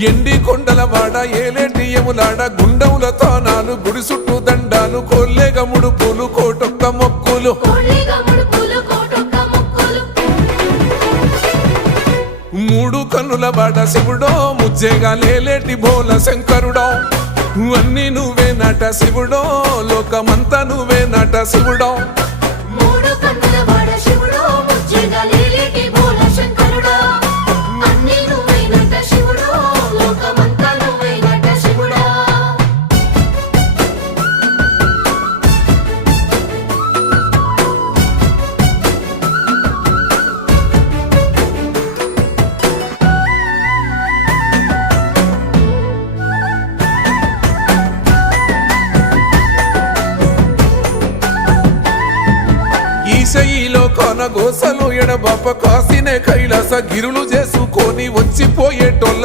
ఎండి కొండల వాడ ఏలేటి యములాడ గుండముల తానాలు గుడి చుట్టూ దండాలు కొల్లేగ ముడుపులు కోటొక్క మొక్కులు మూడు కన్నుల వాడ శివుడో ముజ్జేగా లేలేటి బోల శంకరుడో అన్ని నువ్వే నట శివుడో లోకమంతా నువ్వే నట శివుడో ఈశయిలో కొన గోసలు ఎడబాప కాసినే కైలాస గిరులు చేసుకొని వచ్చిపోయేటోళ్ళ